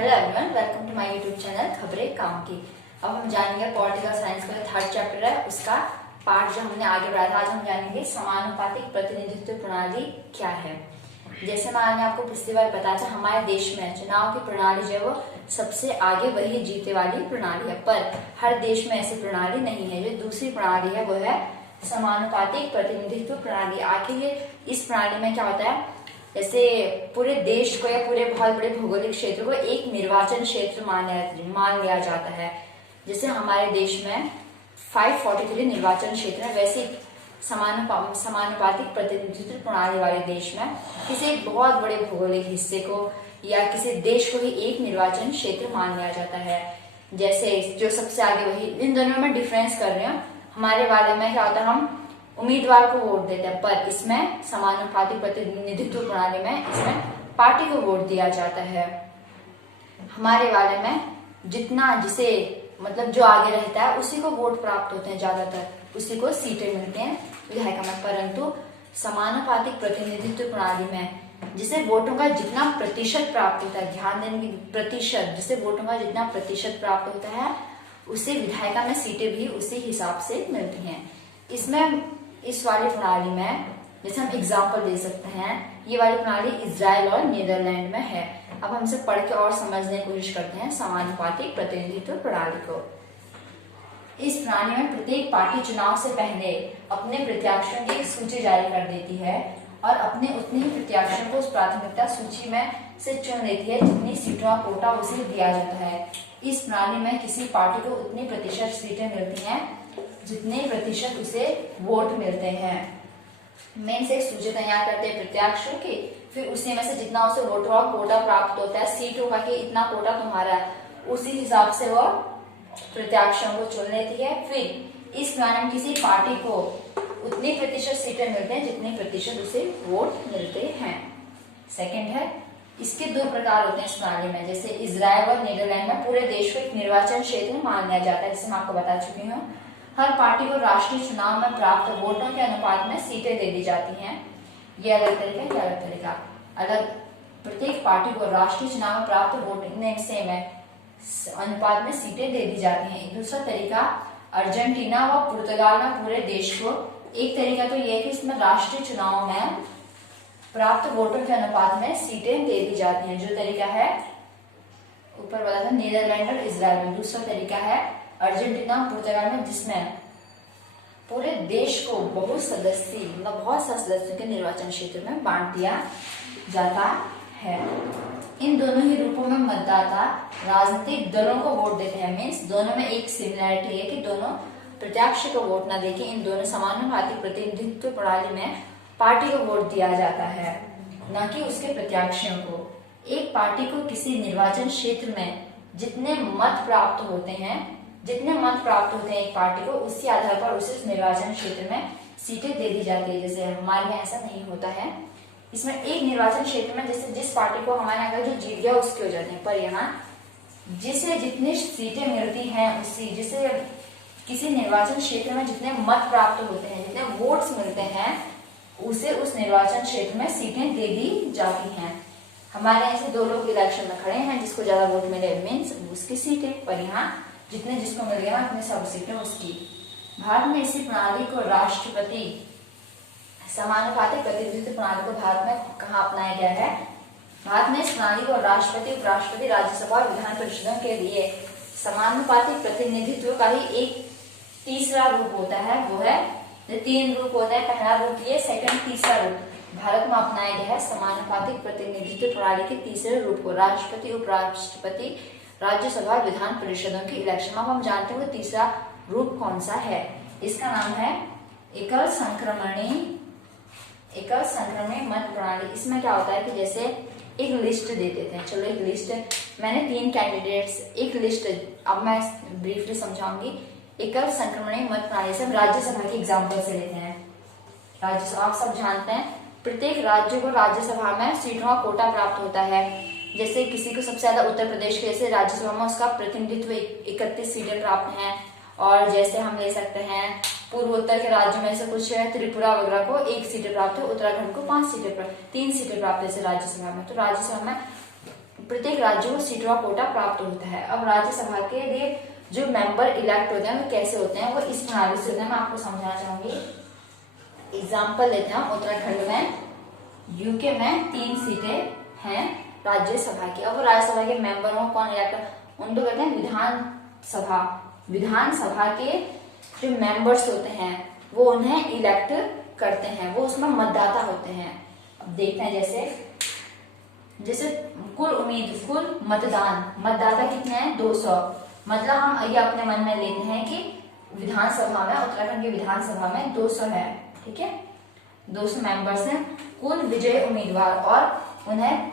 Hello everyone, welcome to my YouTube channel खबरें काम की। अब हम जानेंगे पॉलिटिकल साइंस का जो थर्ड चैप्टर है उसका पार्ट जो हमने आगे बढ़ाया था। आज हम जानेंगे समानुपातिक प्रतिनिधित्व प्रणाली क्या है। जैसे मैंने आपको पिछली बार बताया था, हमारे देश में चुनाव की प्रणाली जो है वो सबसे आगे वही जीते वाली प्रणाली है, पर हर देश में ऐसी प्रणाली नहीं है। जो दूसरी प्रणाली है वो है समानुपातिक प्रतिनिधित्व प्रणाली। आखिर इस प्रणाली में क्या होता है, जैसे पूरे देश को या पूरे बहुत बड़े भौगोलिक क्षेत्र को एक निर्वाचन क्षेत्र मान लिया जाता है। जैसे हमारे देश में 543 निर्वाचन क्षेत्र है, वैसे समानुपातिक प्रतिनिधित्व प्रणाली वाले देश में किसी एक बहुत बड़े भौगोलिक हिस्से को या किसी देश को ही एक निर्वाचन क्षेत्र मान लिया जाता है। जैसे जो सबसे आगे वही, इन दोनों में डिफरेंस कर रहे हैं। हमारे वाले में क्या होता है, हम उम्मीदवार को वोट देते हैं, पर इसमें समानुपातिक प्रतिनिधित्व प्रणाली में इसमें पार्टी को वोट दिया जाता है। हमारे वाले में जितना जिसे मतलब जो आगे रहता है उसी को वोट प्राप्त होते हैं, ज्यादातर उसी को सीटें मिलते हैं विधायिका में। परंतु समानुपातिक प्रतिनिधित्व प्रणाली में जिसे वोटों का जितना प्रतिशत प्राप्त होता है, ध्यान देने की प्रतिशत, जिसे वोटों का जितना प्रतिशत प्राप्त होता है उसे विधायिका में सीटें भी उसी हिसाब से मिलती हैं। इसमें इस वाली प्रणाली में जैसे हम एग्जाम्पल दे सकते हैं, ये वाली प्रणाली इजराइल और नीदरलैंड में है। अब हम इसे पढ़ के और समझने की कोशिश करते हैं समानुपातिक प्रतिनिधित्व प्रणाली को। इस प्रणाली में प्रत्येक पार्टी चुनाव से पहले अपने प्रत्याशियों की एक सूची जारी कर देती है और अपने उतने ही प्रत्याशियों को उस प्राथमिकता सूची में से चुन लेती है जितनी सीटों का कोटा उसे दिया जाता है। इस प्रणाली में किसी पार्टी को उतनी प्रतिशत सीटें मिलती हैं जितने प्रतिशत उसे वोट मिलते हैं। मेन से एक सूची तैयार करते हैं प्रत्याशियों की, फिर उसी में से जितना उसे वोटों का कोटा प्राप्त होता है, सीटों का कि इतना कोटा तुम्हारा है, उसी हिसाब से वो प्रत्याशियों को चुन लेती है। फिर इस प्रणाली में किसी पार्टी को उतनी प्रतिशत सीटें मिलते हैं जितने प्रतिशत उसे वोट मिलते हैं। सेकंड है, इसके दो प्रकार होते हैं इस प्रणाली में। जैसे इजराइल और नीदरलैंड में पूरे देश को एक निर्वाचन क्षेत्र मान लिया जाता है, जिसे मैं आपको बता चुकी हूँ। हर पार्टी को राष्ट्रीय चुनाव में प्राप्त वोटों के अनुपात में सीटें दे दी जाती हैं। ये अलग तरीका, क्या अलग तरीका, अलग। प्रत्येक पार्टी को राष्ट्रीय चुनाव में प्राप्त वोट सेम है, अनुपात में सीटें दे दी जाती हैं। दूसरा तरीका अर्जेंटीना व पुर्तगाल में पूरे देश को, एक तरीका तो यह है कि इसमें राष्ट्रीय चुनाव में प्राप्त वोटों के अनुपात में सीटें दे दी जाती हैं। जो तरीका है ऊपर बताया था नीदरलैंड और इजराइल में। दूसरा तरीका है अर्जेंटीना और पुर्तगाल में, जिसमें पूरे देश को बहुत सा सदस्यों के निर्वाचन क्षेत्र में बांट दिया जाता है। इन दोनों ही रूपों में मतदाता राजनीतिक दलों को वोट देते हैं। मीन्स दोनों में एक सिमिलरिटी है कि दोनों प्रत्याशी को वोट न देके इन दोनों समानुपातिक प्रतिनिधित्व प्रणाली में पार्टी को वोट दिया जाता है, न कि उसके प्रत्याशियों को। एक पार्टी को किसी निर्वाचन क्षेत्र में जितने मत प्राप्त होते हैं एक पार्टी को, उसी आधार पर उसे निर्वाचन क्षेत्र में सीटें दे दी जाती है। जैसे हमारे यहाँ ऐसा नहीं होता है। इसमें एक निर्वाचन क्षेत्र में जैसे जिस पार्टी को हमारे यहाँ जो जीत गया उसके हो जाते हैं, पर यहाँ जिसे जितनी सीटें मिलती हैं जिसे किसी निर्वाचन क्षेत्र में जितने मत प्राप्त होते हैं, जितने वोट्स मिलते हैं, उसे उस निर्वाचन क्षेत्र में सीटें दे दी जाती हैं। हमारे यहाँ से दो लोग इलेक्शन में खड़े हैं, जिसको ज्यादा वोट मिले मीन्स उसकी सीटें, पर यहाँ जितने जिसको मिल गया उतने सब सीटें उसकी। भारत में इसी प्रणाली को राष्ट्रपति समानुपातिक प्रतिनिधित्व प्रणाली को भारत में कहाँ अपनाया गया है? भारत में इस प्रणाली को राष्ट्रपति, उपराष्ट्रपति, राज्यसभा और विधान परिषदों के लिए समानुपातिक प्रतिनिधित्व का ही एक तीसरा रूप होता है। वो है, तीन रूप होता है, पहला रूप ये, सेकंड तीसरा रूप भारत में अपनाया गया है। समानुपातिक प्रतिनिधित्व प्रणाली के तीसरे रूप को राष्ट्रपति, उपराष्ट्रपति, राज्यसभा, विधान परिषदों की इलेक्शन में हम जानते हैं वो तीसरा रूप कौन सा है। इसका नाम है एकल संक्रमणी मत प्रणाली। इसमें क्या होता है कि जैसे एक लिस्ट दे देते हैं, चलो एक लिस्ट, मैंने 3 कैंडिडेट्स, एक लिस्ट, अब मैं ब्रीफली समझाऊंगी। एकल संक्रमणी मत प्रणाली से हम राज्यसभा की एग्जाम्पल से लेते हैं। राज्यसभा आप सब जानते हैं, प्रत्येक राज्य को राज्यसभा में सीटों का कोटा प्राप्त होता है। जैसे किसी को सबसे ज्यादा उत्तर प्रदेश के जैसे राज्यसभा में उसका प्रतिनिधित्व 31 सीटें प्राप्त हैं। और जैसे हम ले सकते हैं पूर्वोत्तर के राज्यों में से कुछ त्रिपुरा वगैरह को 1 सीटें प्राप्त है, उत्तराखंड को 5 सीटें 3 सीटें प्राप्त है राज्यसभा में। तो राज्यसभा में प्रत्येक राज्य को सीटों का कोटा प्राप्त होता है। अब राज्यसभा के लिए जो मेंबर इलेक्ट होते हैं वो कैसे होते हैं, वो इस प्रणाली से होते हैं। मैं आपको समझाना चाहूंगी। एग्जाम्पल लेते हैं, उत्तराखंड में, यूके में 3 सीटें हैं राज्यसभा की। अब राज्यसभा के मेंबरों को कौन इलेक्ट, उनको कहते हैं विधानसभा। विधानसभा के जो मेंबर्स होते हैं वो उन्हें इलेक्ट करते हैं, वो उसमें मतदाता होते हैं। अब देखते हैं, जैसे कुल मतदाता कितने हैं, 200। मतलब हम ये अपने मन में लेते हैं कि विधानसभा में, उत्तराखंड की विधानसभा में 200 है, ठीक है, 200 मेंबर्स हैं। कुल विजयी उम्मीदवार, और उन्हें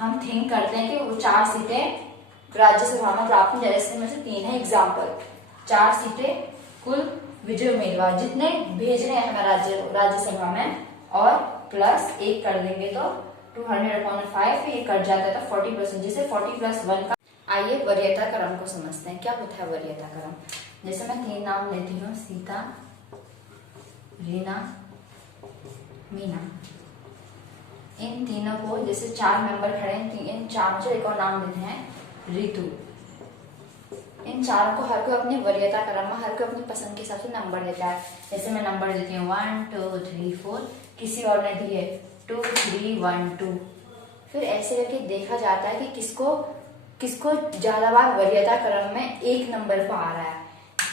हम थिंक करते हैं कि वो 4 सीटें राज्यसभा में प्राप्त हैं, जैसे में से 3 है। एग्जाम्पल, 4 सीटें कुल विजय उम्मीदवार जितने भेज रहे हैं हमें राज्यसभा में, और प्लस 1 कर देंगे तो 200/5 ये कट जाता है तो 40%, जिसे 40+1 का। आइए वरीयता क्रम को समझते हैं, क्या होता है वरीयता क्रम। जैसे मैं 3 नाम लेती हूँ, सीता, रीना, मीना। इन तीनों को, जैसे 4 मेंबर खड़े हैं, इन 4 में एक और नाम देते हैं, ऋतु। इन 4 को हर कोई अपनी वरीयता क्रम में, हर कोई अपनी पसंद के हिसाब से नंबर देता है। जैसे मैं नंबर देती हूँ 1 2 3 4, किसी और ने दिए 2 3 1 2। फिर ऐसे करके देखा जाता है कि किसको ज्यादा बार वरीयता क्रम में 1 नंबर पर आ रहा है।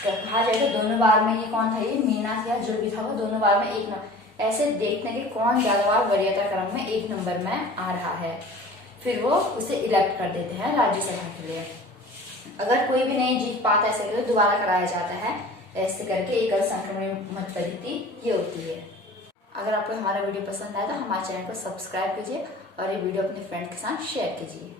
कहा जाए तो दोनों बार में ये कौन था, ये मीना था, जो भी था वो दोनों बार में 1 नंबर। ऐसे देखते हैं कि कौन ज्यादा बार वरीयता क्रम में 1 नंबर में आ रहा है, फिर वो उसे इलेक्ट कर देते हैं राज्यसभा के लिए। अगर कोई भी नहीं जीत पाता ऐसे तो दोबारा कराया जाता है। ऐसे करके एकल संक्रमण मत पद्धति ये होती है। अगर आपको हमारा वीडियो पसंद आया तो हमारे चैनल को सब्सक्राइब कीजिए और ये वीडियो अपने फ्रेंड के साथ शेयर कीजिए।